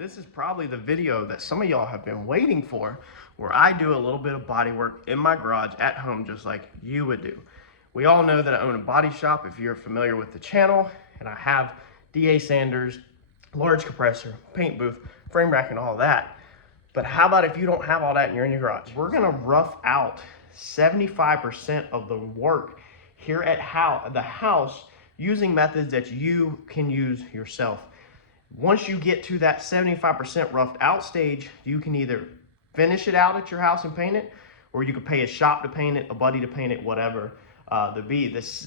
This is probably the video that some of y'all have been waiting for, where I do a little bit of body work in my garage at home, just like you would do. We all know that I own a body shop if you're familiar with the channel, and I have DA sanders, large compressor, paint booth, frame rack, and all that. But how about if you don't have all that and you're in your garage? We're gonna rough out 75% of the work here at the house using methods that you can use yourself. Once you get to that 75% roughed out stage, you can either finish it out at your house and paint it, or you could pay a shop to paint it, a buddy to paint it, whatever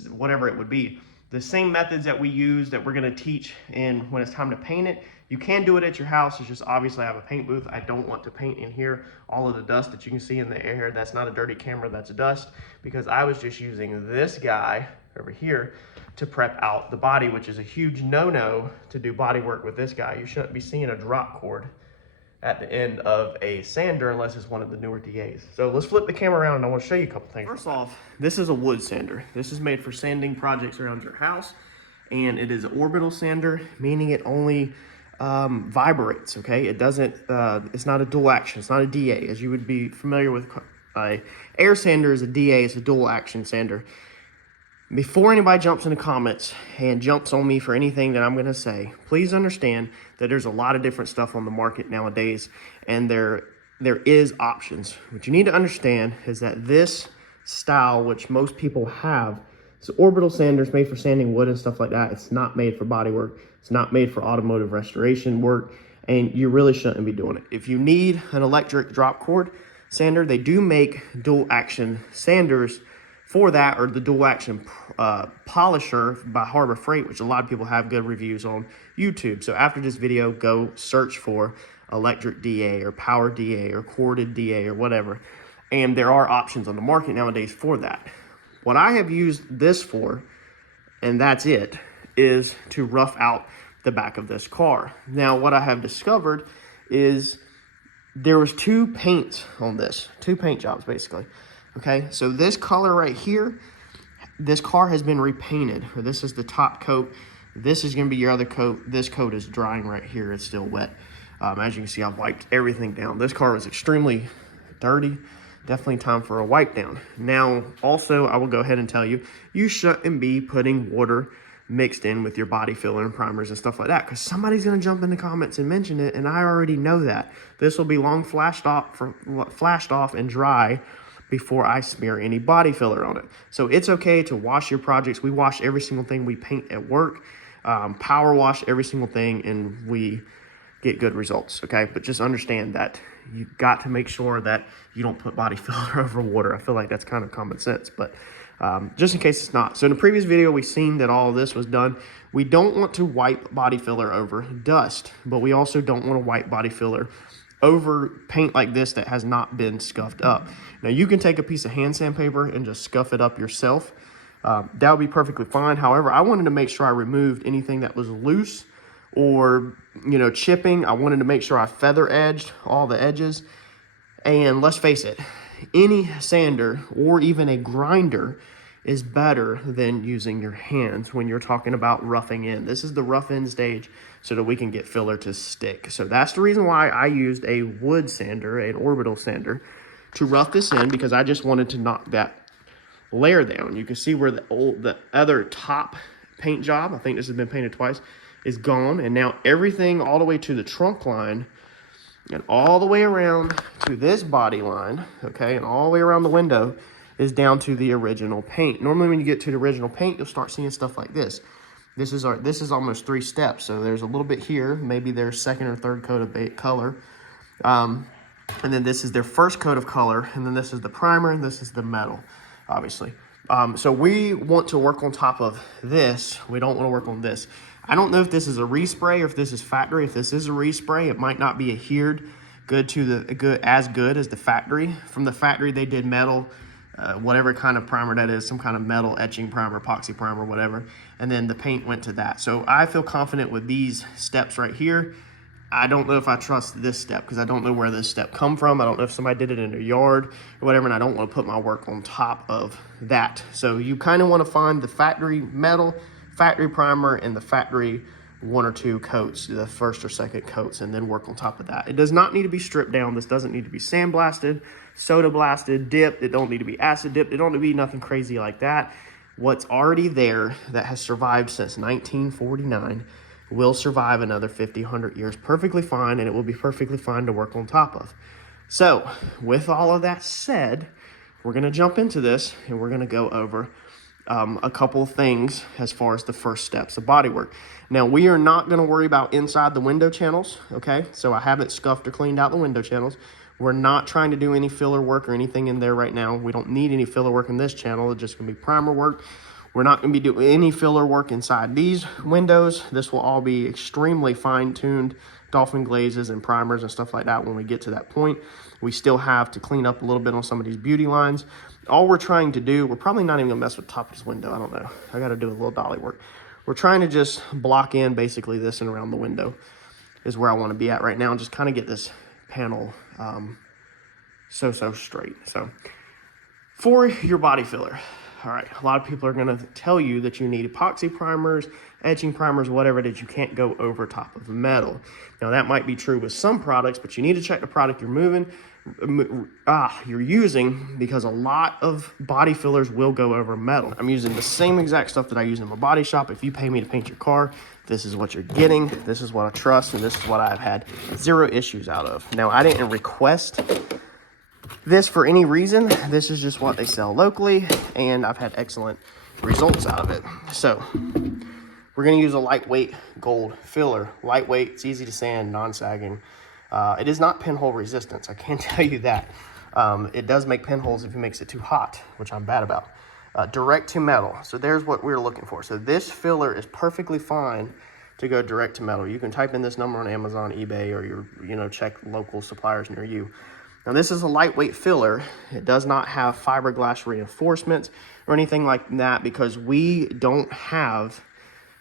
whatever it would be. The same methods that we use that we're gonna teach when it's time to paint it, you can do it at your house. It's just obviously I have a paint booth. I don't want to paint in here all of the dust that you can see in the air. That's not a dirty camera, that's dust, because I was just using this guy over here to prep out the body, which is a huge no-no to do body work with this guy. You shouldn't be seeing a drop cord at the end of a sander unless it's one of the newer DAs. So let's flip the camera around and I want to show you a couple things. First off, this is a wood sander. This is made for sanding projects around your house, and it is an orbital sander, meaning it only vibrates, okay? It doesn't, it's not a dual action, it's not a DA. As you would be familiar with, air sander is a DA, it's a dual action sander. Before anybody jumps in the comments and jumps on me for anything that I'm going to say, please understand that there's a lot of different stuff on the market nowadays, and there is options. What you need to understand is that this style, which most people have, is orbital sanders made for sanding wood and stuff like that. It's not made for body work. It's not made for automotive restoration work, and you really shouldn't be doing it. If you need an electric drop cord sander, they do make dual action sanders for that, or the dual action polisher by Harbor Freight, which a lot of people have good reviews on YouTube. So after this video, go search for electric DA or power DA or corded DA or whatever. And there are options on the market nowadays for that. What I have used this for, and that's it, is to rough out the back of this car. Now, what I have discovered is there was two paints on this, two paint jobs basically. Okay, so this color right here, this car has been repainted, or this is the top coat. This is gonna be your other coat. This coat is drying right here, it's still wet. As you can see, I've wiped everything down. This car was extremely dirty, definitely time for a wipe down. Now, also, I will go ahead and tell you, you shouldn't be putting water mixed in with your body filler and primers and stuff like that, because somebody's gonna jump in the comments and mention it, and I already know that. This will be long flashed off and dry before I smear any body filler on it. So it's okay to wash your projects. We wash every single thing we paint at work, power wash every single thing, and we get good results, okay? But just understand that you've got to make sure that you don't put body filler over water. I feel like that's kind of common sense, but just in case it's not. So in the previous video, we've seen that all of this was done. We don't want to wipe body filler over dust, but we also don't want to wipe body filler over paint like this that has not been scuffed up. Now, you can take a piece of hand sandpaper and just scuff it up yourself. That would be perfectly fine. However, I wanted to make sure I removed anything that was loose or, you know, chipping. I wanted to make sure I feather edged all the edges. And let's face it, any sander or even a grinder is better than using your hands when you're talking about roughing in. This is the rough in stage so that we can get filler to stick. So that's the reason why I used a wood sander, an orbital sander, to rough this in, because I just wanted to knock that layer down. You can see where the other top paint job, I think this has been painted twice, is gone. And now everything all the way to the trunk line and all the way around to this body line, okay, and all the way around the window is down to the original paint. Normally when you get to the original paint, you'll start seeing stuff like this. This is almost 3 steps. So there's a little bit here, maybe their second or third coat of color. And then this is their first coat of color, and then this is the primer, and this is the metal, obviously. So we want to work on top of this. We don't want to work on this. I don't know if this is a respray or if this is factory. If this is a respray, it might not be adhered as good as the factory. From the factory, they did metal, whatever kind of primer that is, some kind of metal etching primer, epoxy primer, whatever, and then the paint went to that. So I feel confident with these steps right here. I don't know if I trust this step, because I don't know where this step come from. I don't know if somebody did it in their yard or whatever, and I don't want to put my work on top of that. So you kind of want to find the factory metal, factory primer, and the factory one or two coats, the first or second coats, and then work on top of that. It does not need to be stripped down. This doesn't need to be sandblasted, soda blasted, dipped. It don't need to be acid dipped. It don't need to be nothing crazy like that. What's already there that has survived since 1949 will survive another 50, 100 years perfectly fine, and it will be perfectly fine to work on top of. So with all of that said, we're going to jump into this and we're going to go over a couple of things as far as the first steps of bodywork. Now, we are not going to worry about inside the window channels, okay? So I haven't scuffed or cleaned out the window channels. We're not trying to do any filler work or anything in there right now. We don't need any filler work in this channel. It's just going to be primer work. We're not going to be doing any filler work inside these windows. This will all be extremely fine-tuned dolphin glazes and primers and stuff like that when we get to that point. We still have to clean up a little bit on some of these beauty lines. All we're trying to do, we're probably not even gonna mess with the top of this window. I don't know. I gotta do a little dolly work. We're trying to just block in basically this and around the window is where I wanna be at right now and just kind of get this panel so straight. So for your body filler, all right, a lot of people are gonna tell you that you need epoxy primers, etching primers, whatever it is, you can't go over top of metal. Now that might be true with some products, but you need to check the product you're using, because a lot of body fillers will go over metal. I'm using the same exact stuff that I use in my body shop. If you pay me to paint your car, this is what you're getting. This is what I trust, and this is what I've had zero issues out of. Now, I didn't request this for any reason. This is just what they sell locally, and I've had excellent results out of it. So we're going to use a lightweight gold filler. Lightweight, it's easy to sand, non-sagging. It is not pinhole resistance, I can tell you that. It does make pinholes if it makes it too hot, which I'm bad about. Direct to metal, so there's what we're looking for. So this filler is perfectly fine to go direct to metal. You can type in this number on Amazon, eBay, or check local suppliers near you. Now this is a lightweight filler. It does not have fiberglass reinforcements or anything like that because we don't have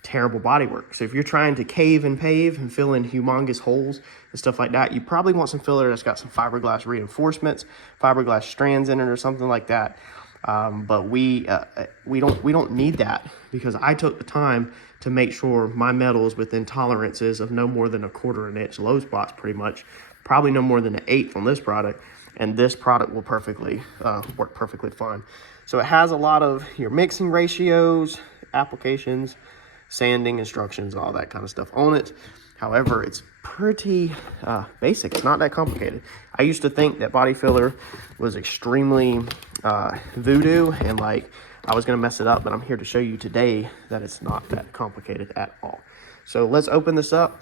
terrible bodywork. So if you're trying to cave and pave and fill in humongous holes and stuff like that, you probably want some filler that's got some fiberglass reinforcements, fiberglass strands in it or something like that. But we don't need that because I took the time to make sure my metal is within tolerances of no more than 1/4 inch low spots, pretty much, probably no more than 1/8 on this product, and this product will perfectly work perfectly fine. So it has a lot of your mixing ratios, applications, sanding instructions, all that kind of stuff on it. However, it's pretty basic. It's not that complicated. I used to think that body filler was extremely voodoo and like I was gonna mess it up, but I'm here to show you today that it's not that complicated at all. So let's open this up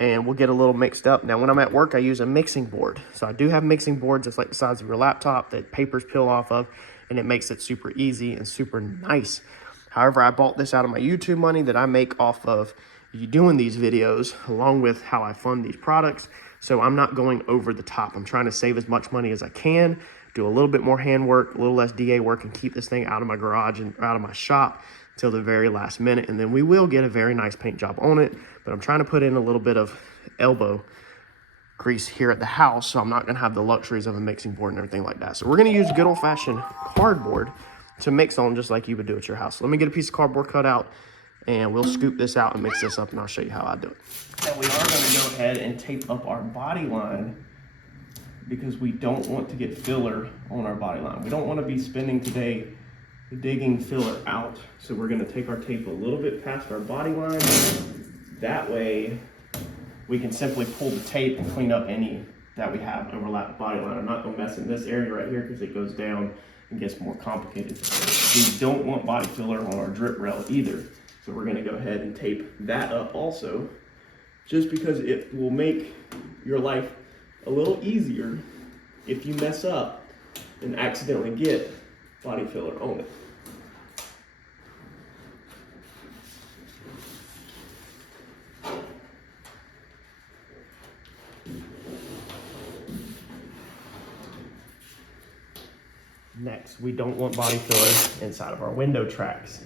and we'll get a little mixed up. Now, when I'm at work, I use a mixing board. So I do have mixing boards that's like the size of your laptop that papers peel off of, and it makes it super easy and super nice. However, I bought this out of my YouTube money that I make off of you doing these videos, along with how I fund these products. So I'm not going over the top. I'm trying to save as much money as I can, do a little bit more handwork, a little less DA work, and keep this thing out of my garage and out of my shop till the very last minute. And then we will get a very nice paint job on it. But I'm trying to put in a little bit of elbow grease here at the house, so I'm not gonna have the luxuries of a mixing board and everything like that. So we're gonna use good old-fashioned cardboard to mix on just like you would do at your house. So let me get a piece of cardboard cut out and we'll scoop this out and mix this up and I'll show you how I do it. And we are gonna go ahead and tape up our body line because we don't want to get filler on our body line. We don't wanna be spending today digging filler out. So we're gonna take our tape a little bit past our body line. That way we can simply pull the tape and clean up any that we have overlap the body line. I'm not gonna mess in this area right here because it goes down and gets more complicated. We don't want body filler on our drip rail either. So we're gonna go ahead and tape that up also, just because it will make your life a little easier if you mess up and accidentally get body filler on it. Next, we don't want body filler inside of our window tracks.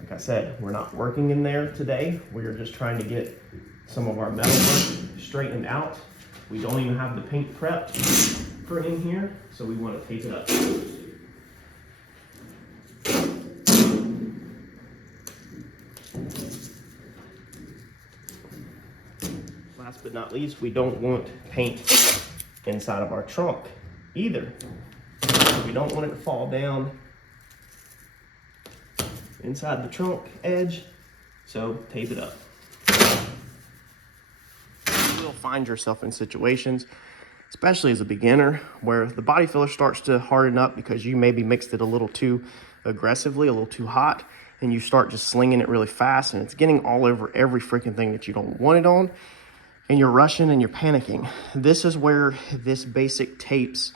Like I said, we're not working in there today. We're just trying to get some of our metal work straightened out. We don't even have the paint prepped for in here, so we want to tape it up. Last but not least, we don't want paint inside of our trunk either. We don't want it to fall down inside the trunk edge, so tape it up. You will find yourself in situations, especially as a beginner, where the body filler starts to harden up because you maybe mixed it a little too aggressively, a little too hot, and you start just slinging it really fast, and it's getting all over every freaking thing that you don't want it on, and you're rushing and you're panicking. This is where this basic tapes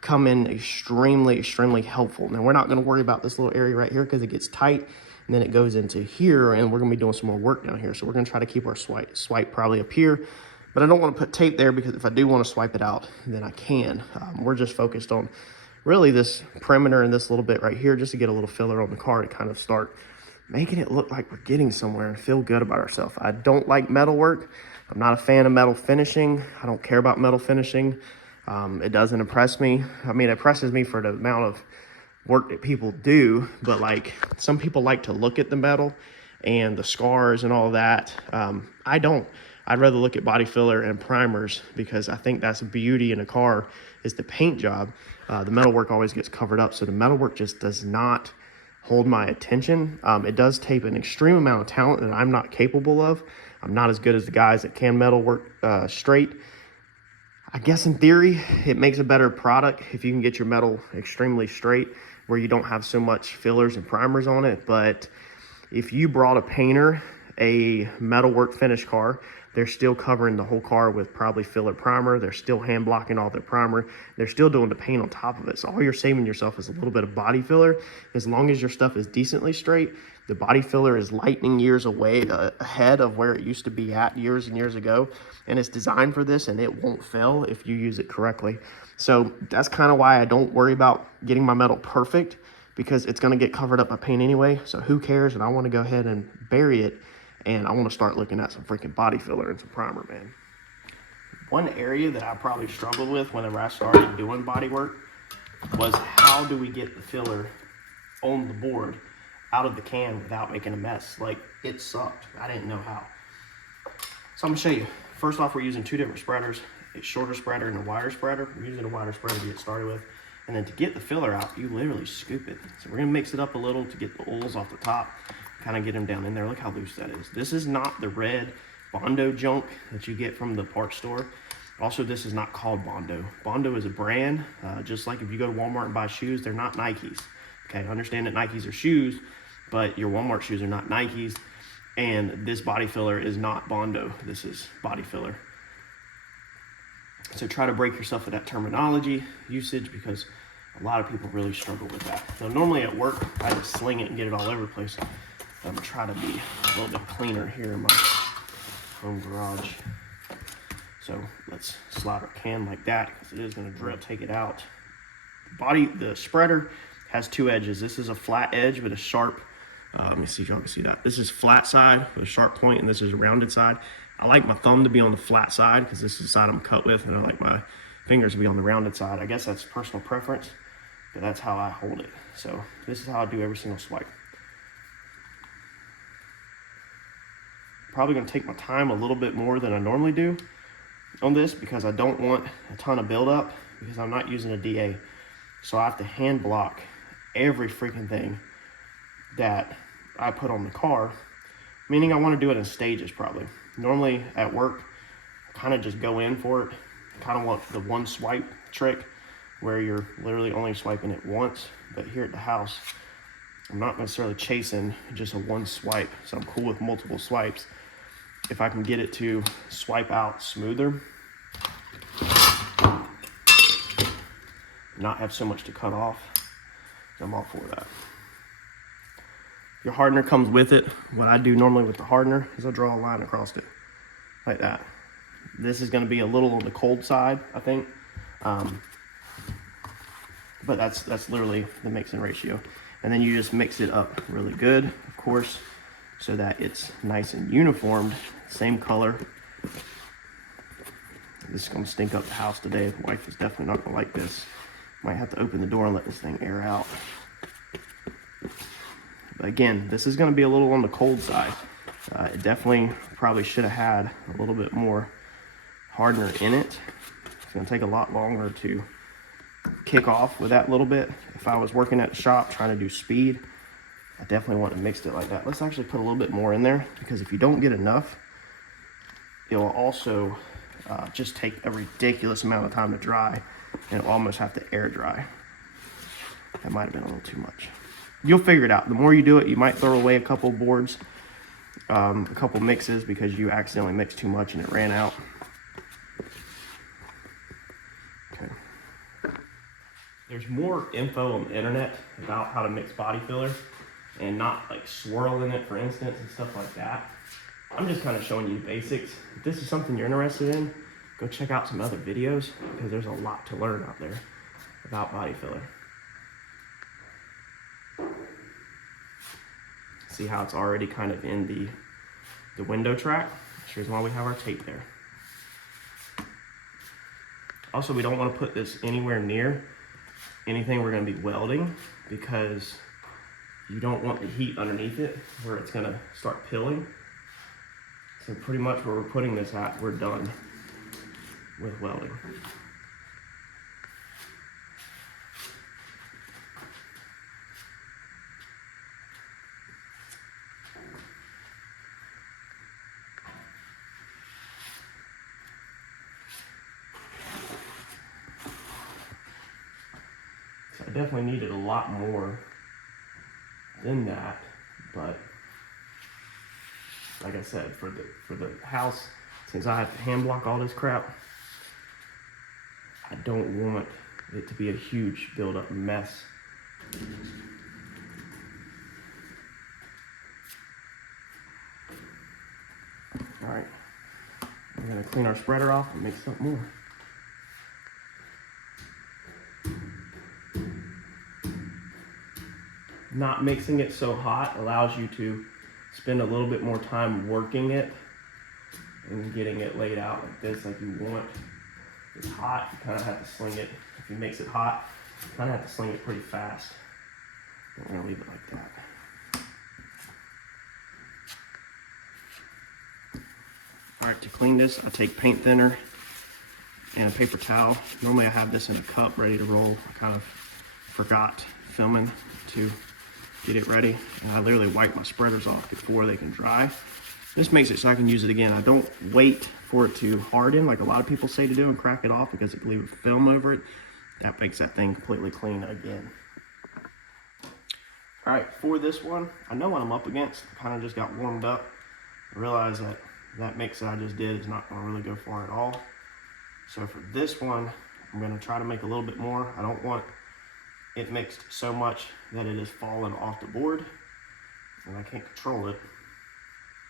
come in extremely helpful. Now, we're not going to worry about this little area right here because it gets tight, and then it goes into here, and we're going to be doing some more work down here. So we're going to try to keep our swipe probably up here, but I don't want to put tape there because if I do want to swipe it out, then I can. We're just focused on really this perimeter and this little bit right here just to get a little filler on the car to kind of start making it look like we're getting somewhere and feel good about ourselves. I don't like metal work. I'm not a fan of metal finishing. I don't care about metal finishing. It doesn't impress me. I mean, it impresses me for the amount of work that people do, but like some people like to look at the metal and the scars and all that. I don't. I'd rather look at body filler and primers because I think that's beauty in a car is the paint job. The metal work always gets covered up, so the metal work just does not hold my attention. It does take an extreme amount of talent that I'm not capable of. I'm not as good as the guys that can metal work straight. I guess in theory, it makes a better product if you can get your metal extremely straight where you don't have so much fillers and primers on it. But if you brought a painter a metalwork finish car, they're still covering the whole car with probably filler primer. They're still hand blocking all their primer. They're still doing the paint on top of it. So all you're saving yourself is a little bit of body filler. As long as your stuff is decently straight, the body filler is lightning years away ahead of where it used to be at years and years ago. And it's designed for this and it won't fail if you use it correctly. So that's kind of why I don't worry about getting my metal perfect, because it's going to get covered up by paint anyway. So who cares? And I want to go ahead and bury it. And I want to start looking at some freaking body filler and some primer, man. One area that I probably struggled with whenever I started doing body work was how do we get the filler on the board out of the can without making a mess? Like, it sucked. I didn't know how. So I'm gonna show you. First off, we're using two different spreaders, a shorter spreader and a wider spreader. We're using a wider spreader to get started with. And then to get the filler out, you literally scoop it. So we're gonna mix it up a little to get the oils off the top, kind of get them down in there. Look how loose that is. This is not the red Bondo junk that you get from the parts store. Also, this is not called Bondo. Bondo is a brand, just like if you go to Walmart and buy shoes, they're not Nikes. Okay, I understand that Nikes are shoes, but your Walmart shoes are not Nikes. And this body filler is not Bondo. This is body filler. So try to break yourself of that terminology usage, because a lot of people really struggle with that. So normally at work, I just sling it and get it all over the place. I'm gonna try to be a little bit cleaner here in my home garage. So let's slide our can like that, because it is gonna drip, take it out. The spreader has two edges. This is a flat edge with a sharp, let me see if y'all can see that. This is flat side with a sharp point, and this is a rounded side. I like my thumb to be on the flat side because this is the side I'm cut with, and I like my fingers to be on the rounded side. I guess that's personal preference, but that's how I hold it. So this is how I do every single swipe. Probably gonna take my time a little bit more than I normally do on this, because I don't want a ton of buildup, because I'm not using a DA. So I have to hand block every freaking thing that I put on the car, meaning I want to do it in stages probably. Normally at work, I kind of just go in for it. I kind of want the one swipe trick where you're literally only swiping it once, but here at the house, I'm not necessarily chasing just a one swipe, so I'm cool with multiple swipes. If I can get it to swipe out smoother, not have so much to cut off, I'm all for that. Your hardener comes with it. What I do normally with the hardener is I draw a line across it, like that. This is gonna be a little on the cold side, I think. But that's literally the mixing ratio. And then you just mix it up really good, of course, so that it's nice and uniformed, same color. This is gonna stink up the house today. The wife is definitely not gonna like this. Might have to open the door and let this thing air out. But again, this is gonna be a little on the cold side. It definitely probably should have had a little bit more hardener in it. It's gonna take a lot longer to kick off with that little bit. If I was working at the shop trying to do speed, I definitely wouldn't have mixed it like that. Let's actually put a little bit more in there, because if you don't get enough, it will also just take a ridiculous amount of time to dry, and it'll almost have to air dry. That might have been a little too much. You'll figure it out. The more you do it, you might throw away a couple boards, a couple mixes, because you accidentally mixed too much and it ran out. Okay. There's more info on the internet about how to mix body filler and not like swirl in it, for instance, and stuff like that. I'm just kind of showing you the basics. If this is something you're interested in, go check out some other videos, because there's a lot to learn out there about body filler. See how it's already kind of in the window track? Here's why we have our tape there. Also, we don't want to put this anywhere near anything we're going to be welding, because you don't want the heat underneath it where it's going to start pilling. So pretty much where we're putting this at, we're done with welding. So I definitely needed a lot more than that, but like I said, for the house, since I have to hand block all this crap, I don't want it to be a huge build-up mess. All right, we're gonna clean our spreader off and mix up more. Not mixing it so hot allows you to spend a little bit more time working it and getting it laid out like this, like you want. If it's hot, you kind of have to sling it. If you mix it hot, you kind of have to sling it pretty fast. But we're gonna leave it like that. All right, to clean this, I take paint thinner and a paper towel. Normally I have this in a cup ready to roll. I kind of forgot filming to get it ready, and I literally wipe my spreaders off before they can dry. This makes it so I can use it again. I don't wait for it to harden like a lot of people say to do and crack it off, because it can leave film over it. That makes that thing completely clean again. All right, for this one, I know what I'm up against. I kind of just got warmed up. I realized that that mix that I just did is not going to really go far at all. So for this one, I'm going to try to make a little bit more. I don't want it mixed so much that it is falling off the board and I can't control it,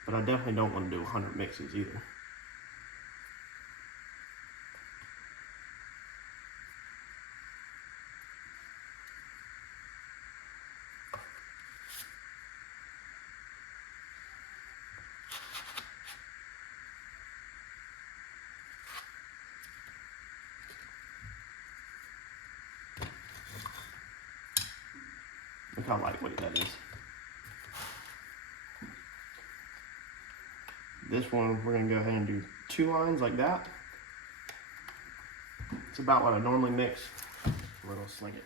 but I definitely don't want to do 100 mixes either. Look how lightweight that is. This one, we're gonna go ahead and do 2 lines like that. It's about what I normally mix. We're gonna sling it.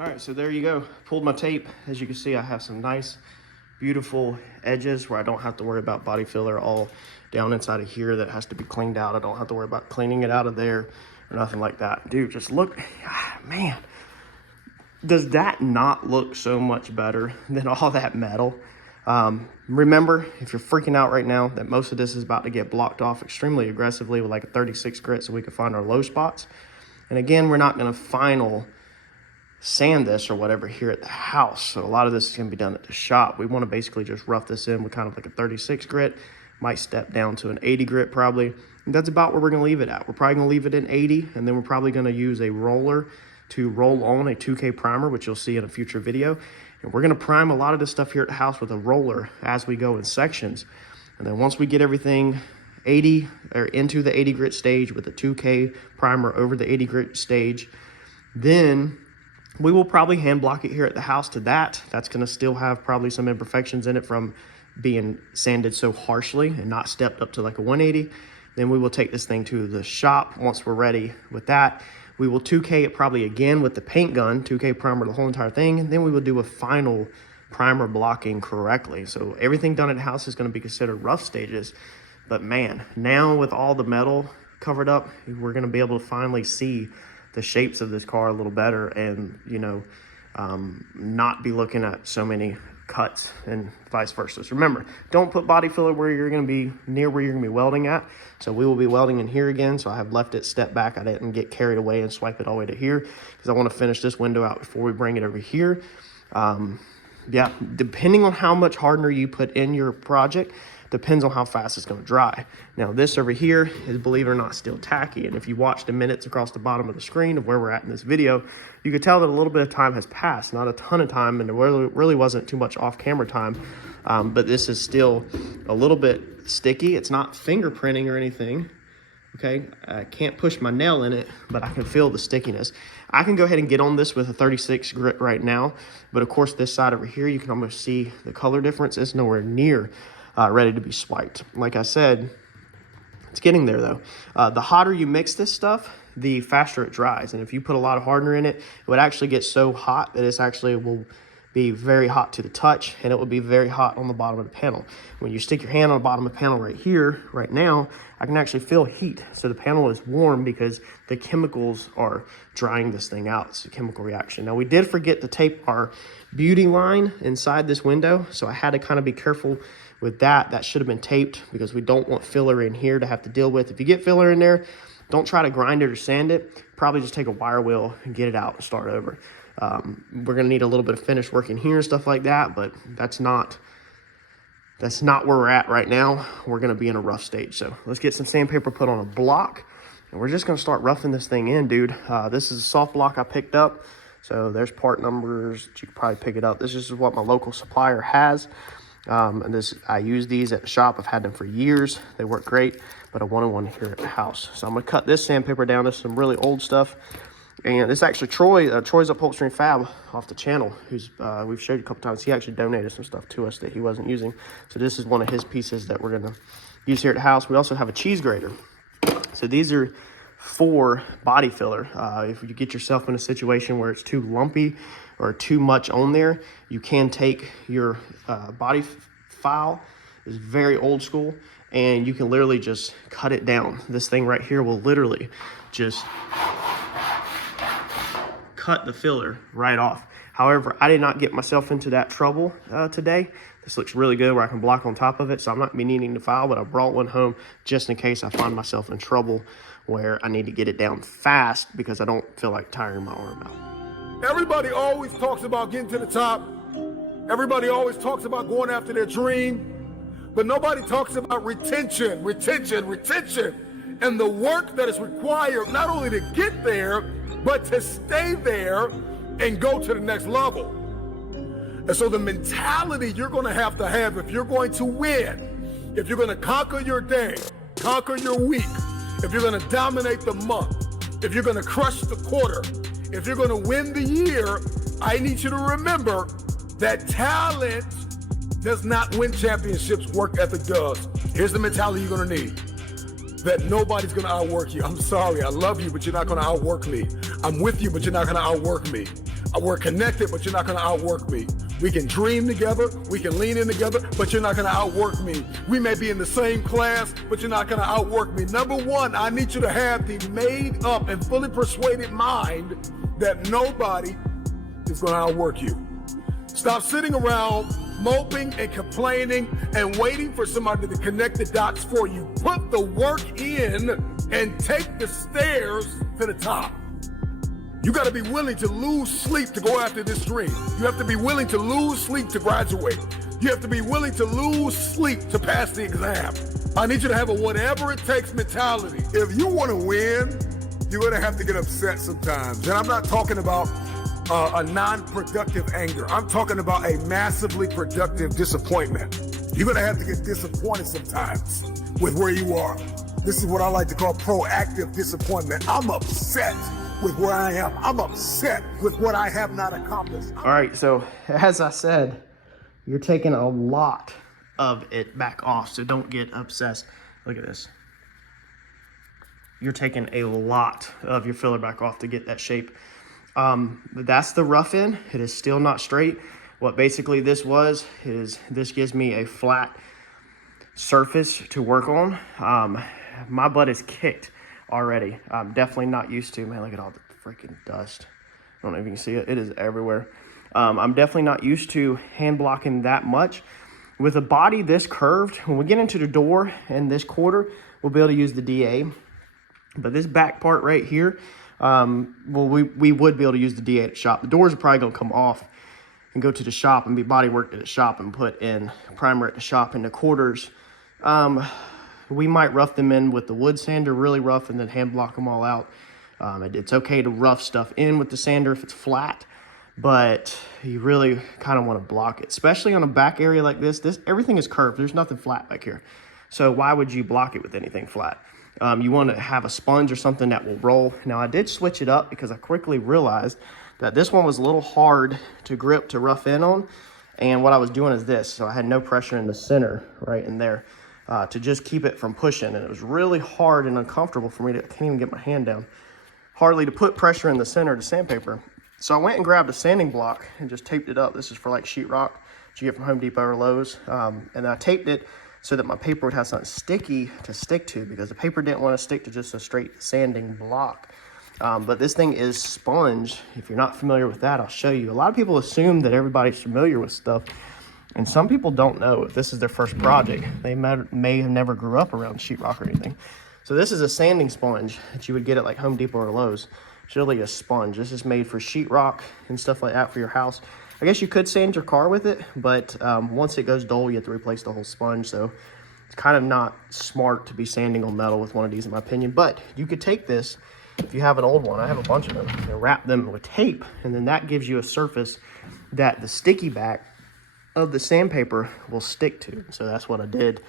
All right, so there you go. Pulled my tape. As you can see, I have some nice beautiful edges where I don't have to worry about body filler all down inside of here that has to be cleaned out. I don't have to worry about cleaning it out of there or nothing like that. Dude, just look, man, does that not look so much better than all that metal? Remember, if you're freaking out right now, that most of this is about to get blocked off extremely aggressively with like a 36 grit so we can find our low spots. And again, we're not going to final sand this or whatever here at the house. So a lot of this is going to be done at the shop. We want to basically just rough this in with kind of like a 36 grit. Might step down to an 80 grit probably. And that's about where we're going to leave it at. We're probably going to leave it in 80, and then we're probably going to use a roller to roll on a 2K primer, which you'll see in a future video. And we're going to prime a lot of this stuff here at the house with a roller as we go in sections. And then once we get everything 80 or into the 80 grit stage with a 2K primer over the 80 grit stage, then we will probably hand block it here at the house to that. That's going to still have probably some imperfections in it from being sanded so harshly and not stepped up to like a 180. Then we will take this thing to the shop once we're ready with that. We will 2K it probably again with the paint gun, 2K primer the whole entire thing, and then we will do a final primer blocking correctly. So everything done at the house is going to be considered rough stages. But man, now with all the metal covered up, we're going to be able to finally see the shapes of this car a little better, and you know, not be looking at so many cuts and vice versa. So remember, don't put body filler where you're going to be near where you're going to be welding at. So we will be welding in here again. So I have left it step back. I didn't get carried away and swipe it all the way to here because I want to finish this window out before we bring it over here. Yeah, depending on how much hardener you put in your project, depends on how fast it's going to dry. Now this over here is, believe it or not, still tacky. And if you watch the minutes across the bottom of the screen of where we're at in this video, you could tell that a little bit of time has passed, not a ton of time, and there really wasn't too much off-camera time. But this is still a little bit sticky. It's not fingerprinting or anything. Okay, I can't push my nail in it, but I can feel the stickiness. I can go ahead and get on this with a 36 grit right now, but of course this side over here, you can almost see the color difference. It's nowhere near ready to be swiped. Like I said, it's getting there though. The hotter you mix this stuff, the faster it dries. And if you put a lot of hardener in it, it would actually get so hot that it's actually will be very hot to the touch, and it will be very hot on the bottom of the panel. When you stick your hand on the bottom of the panel right here, right now, I can actually feel heat. So the panel is warm because the chemicals are drying this thing out. It's a chemical reaction. Now we did forget to tape our beauty line inside this window, so I had to kind of be careful with that. That should have been taped because we don't want filler in here to have to deal with. If you get filler in there, don't try to grind it or sand it. Probably just take a wire wheel and get it out and start over. We're gonna need a little bit of finish work in here and stuff like that, but that's not where we're at right now. We're gonna be in a rough stage. So let's get some sandpaper put on a block, and we're just gonna start roughing this thing in, dude. This is a soft block I picked up. So there's part numbers, you could probably pick it up. This is what my local supplier has. And I use these at the shop. I've had them for years. They work great, but I wanted one here at the house. So I'm gonna cut this sandpaper down to some really old stuff. And it's actually Troy's Upholstery and Fab off the channel, who's we've showed you a couple times. He actually donated some stuff to us that he wasn't using. So this is one of his pieces that we're gonna use here at the house. We also have a cheese grater. So these are for body filler. If you get yourself in a situation where it's too lumpy or too much on there, you can take your body file. It's very old school, and you can literally just cut it down. This thing right here will literally just cut the filler right off. However, I did not get myself into that trouble today. This looks really good where I can block on top of it, so I'm not gonna be needing to file, but I brought one home just in case I find myself in trouble where I need to get it down fast because I don't feel like tiring my arm out. Everybody always talks about getting to the top. Everybody always talks about going after their dream, but nobody talks about retention, and the work that is required not only to get there, but to stay there and go to the next level. And so the mentality you're gonna have if you're going to win, if you're gonna conquer your day, conquer your week, if you're gonna dominate the month, if you're gonna crush the quarter, if you're gonna win the year, I need you to remember that talent does not win championships, work ethic does. Here's the mentality you're gonna need. That nobody's gonna outwork you. I'm sorry, I love you, but you're not gonna outwork me. I'm with you, but you're not gonna outwork me. We're connected, but you're not gonna outwork me. We can dream together, we can lean in together, but you're not gonna outwork me. We may be in the same class, but you're not gonna outwork me. Number one, I need you to have the made up and fully persuaded mind that nobody is gonna outwork you. Stop sitting around moping and complaining and waiting for somebody to connect the dots for you. Put the work in and take the stairs to the top. You got to be willing to lose sleep to go after this dream. You have to be willing to lose sleep to graduate. You have to be willing to lose sleep to pass the exam. I need you to have a whatever it takes mentality. If you want to win, you're going to have to get upset sometimes. And I'm not talking about a non-productive anger. I'm talking about a massively productive disappointment. You're going to have to get disappointed sometimes with where you are. This is what I like to call proactive disappointment. I'm upset with where I am. I'm upset with what I have not accomplished. All right, so as I said, you're taking a lot of it back off, so don't get obsessed. Look at this. You're taking a lot of your filler back off to get that shape. That's the rough end. It is still not straight. What basically this was is this gives me a flat surface to work on. My butt is kicked already. I'm definitely not used to, man, look at all the freaking dust. I don't know if you can see it. It is everywhere. I'm definitely not used to hand blocking that much. With a body this curved, when we get into the door and this quarter, we'll be able to use the DA. But this back part right here, well, we would be able to use the DA at the shop. The doors are probably gonna come off and go to the shop and be body worked at the shop and put in primer at the shop in the quarters. We might rough them in with the wood sander really rough and then hand block them all out. It's okay to rough stuff in with the sander if it's flat, but you really kind of want to block it, especially on a back area like this. Everything is curved. There's nothing flat back here. So why would you block it with anything flat? You want to have a sponge or something that will roll. Now I did switch it up because I quickly realized that this one was a little hard to grip to rough in on. And what I was doing is this. So I had no pressure in the center right in there. To just keep it from pushing, and it was really hard and uncomfortable for me I can't even get my hand down, hardly to put pressure in the center of the sandpaper. So I went and grabbed a sanding block and just taped it up. This is for like sheetrock that you get from Home Depot or Lowe's, and I taped it so that my paper would have something sticky to stick to, because the paper didn't want to stick to just a straight sanding block. But this thing is sponge. If you're not familiar with that, I'll show you. A lot of people assume that everybody's familiar with stuff, and some people don't know if this is their first project. They may have never grew up around sheetrock or anything. So this is a sanding sponge that you would get at like Home Depot or Lowe's. It's really a sponge. This is made for sheetrock and stuff like that for your house. I guess you could sand your car with it, but once it goes dull, you have to replace the whole sponge. So it's kind of not smart to be sanding on metal with one of these, in my opinion. But you could take this, if you have an old one, I have a bunch of them, and wrap them with tape, and then that gives you a surface that the sticky back of the sandpaper will stick to. So that's what I did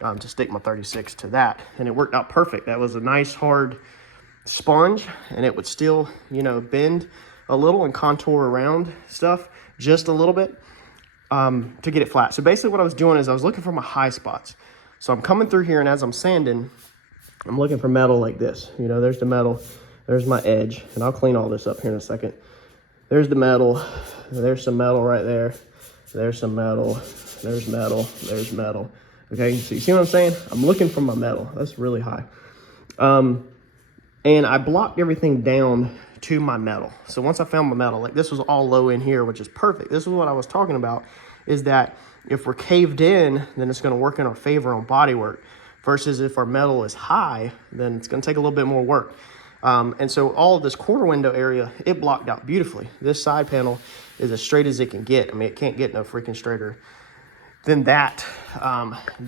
to stick my 36 to that, and it worked out perfect. That was a nice hard sponge, and it would still, you know, bend a little and contour around stuff just a little bit to get it flat. So basically what I was doing is I was looking for my high spots. So I'm coming through here, and as I'm sanding, I'm looking for metal like this. You know, there's the metal, there's my edge, and I'll clean all this up here in a second. There's the metal, there's some metal right there. There's some metal, there's metal, there's metal. Okay, so you see what I'm saying? I'm looking for my metal. That's really high. And I blocked everything down to my metal. So once I found my metal, like this was all low in here, which is perfect. This is what I was talking about, is that if we're caved in, then it's gonna work in our favor on bodywork, versus if our metal is high, then it's gonna take a little bit more work. And so all of this quarter window area, it blocked out beautifully. This side panel is as straight as it can get. I mean, it can't get no freaking straighter than that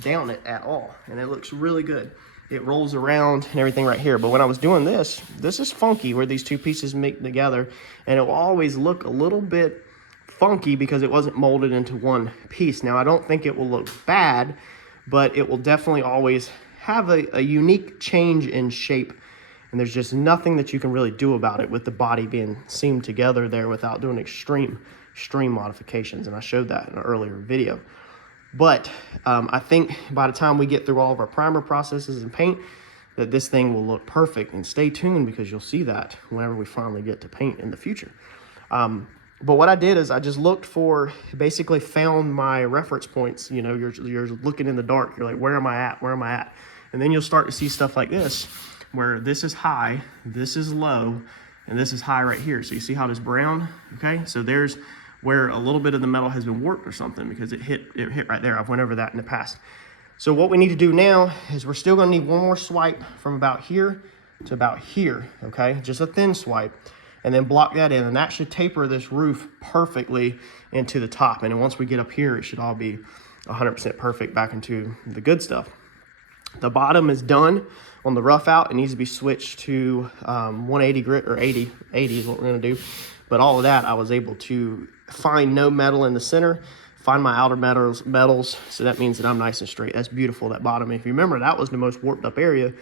down it at all. And it looks really good. It rolls around and everything right here. But when I was doing this is funky where these two pieces meet together, and it will always look a little bit funky because it wasn't molded into one piece. Now, I don't think it will look bad, but it will definitely always have a unique change in shape. And there's just nothing that you can really do about it with the body being seamed together there without doing extreme modifications. And I showed that in an earlier video. But I think by the time we get through all of our primer processes and paint, that this thing will look perfect. And stay tuned, because you'll see that whenever we finally get to paint in the future. But what I did is I just looked for, basically found my reference points. You know, you're looking in the dark. You're like, where am I at? Where am I at? And then you'll start to see stuff like this, where this is high, this is low, and this is high right here. So you see how this brown, okay? So there's where a little bit of the metal has been warped or something, because it hit right there. I've went over that in the past. So what we need to do now is we're still gonna need one more swipe from about here to about here, okay? Just a thin swipe, and then block that in, and that should taper this roof perfectly into the top. And then once we get up here, it should all be 100% perfect back into the good stuff. The bottom is done on the rough out. It needs to be switched to 180 grit, or 80 is what we're gonna do. But all of that, I was able to find no metal in the center, find my outer metals, so that means that I'm nice and straight. That's beautiful, that bottom. If you remember, that was the most warped up area,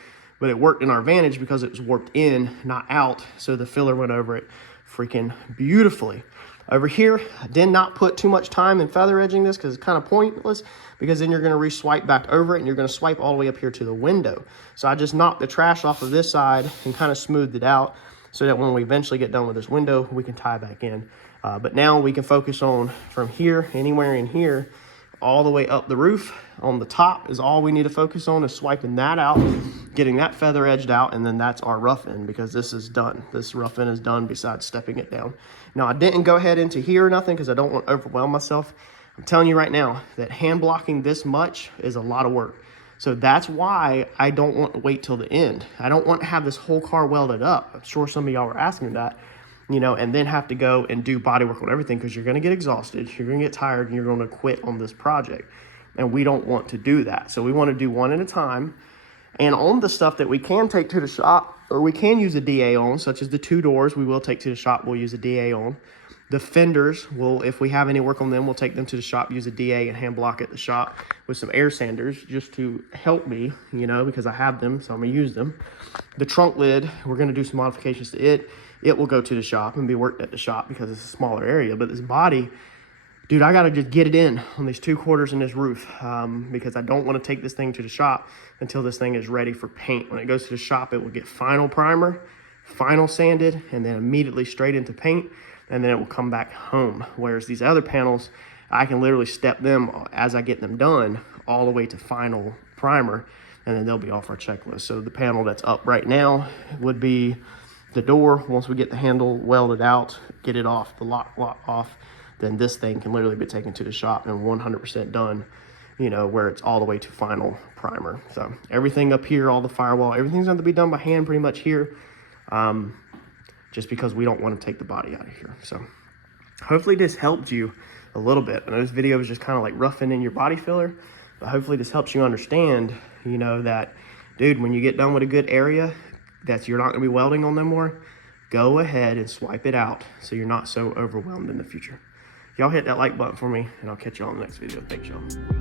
but it worked in our advantage because it was warped in, not out, so the filler went over it freaking beautifully. Over here, I did not put too much time in feather edging this because it's kind of pointless, because then you're going to re-swipe back over it and you're going to swipe all the way up here to the window. So I just knocked the trash off of this side and kind of smoothed it out so that when we eventually get done with this window, we can tie back in. But now we can focus on from here, anywhere in here, all the way up the roof. On the top is all we need to focus on, is swiping that out, getting that feather edged out, and then that's our rough end, because this is done. This rough end is done besides stepping it down. Now, I didn't go ahead into here or nothing because I don't want to overwhelm myself. I'm telling you right now that hand blocking this much is a lot of work. So that's why I don't want to wait till the end. I don't want to have this whole car welded up. I'm sure some of y'all were asking that, you know, and then have to go and do body work on everything, because you're going to get exhausted, you're going to get tired, and you're going to quit on this project. And we don't want to do that. So we want to do one at a time. And on the stuff that we can take to the shop, or we can use a DA on, such as the two doors, we will take to the shop, we'll use a DA on. The fenders, will, if we have any work on them, we'll take them to the shop, use a DA, and hand block at the shop with some air sanders just to help me, you know, because I have them, so I'm going to use them. The trunk lid, we're going to do some modifications to it. It will go to the shop and be worked at the shop because it's a smaller area. But this body, dude, I got to just get it in on these 2 quarters in this roof, because I don't want to take this thing to the shop until this thing is ready for paint. When it goes to the shop, it will get final primer, final sanded, and then immediately straight into paint, and then it will come back home. Whereas these other panels, I can literally step them as I get them done all the way to final primer, and then they'll be off our checklist. So the panel that's up right now would be the door. Once we get the handle welded out, get it off, the lock off, then this thing can literally be taken to the shop and 100% done, you know, where it's all the way to final primer. So everything up here, all the firewall, everything's going to be done by hand pretty much here, just because we don't want to take the body out of here. So hopefully this helped you a little bit. I know this video was just kind of like roughing in your body filler, but hopefully this helps you understand, you know, that, dude, when you get done with a good area that you're not going to be welding on no more, go ahead and swipe it out so you're not so overwhelmed in the future. Y'all hit that like button for me, and I'll catch y'all in the next video. Thanks, y'all.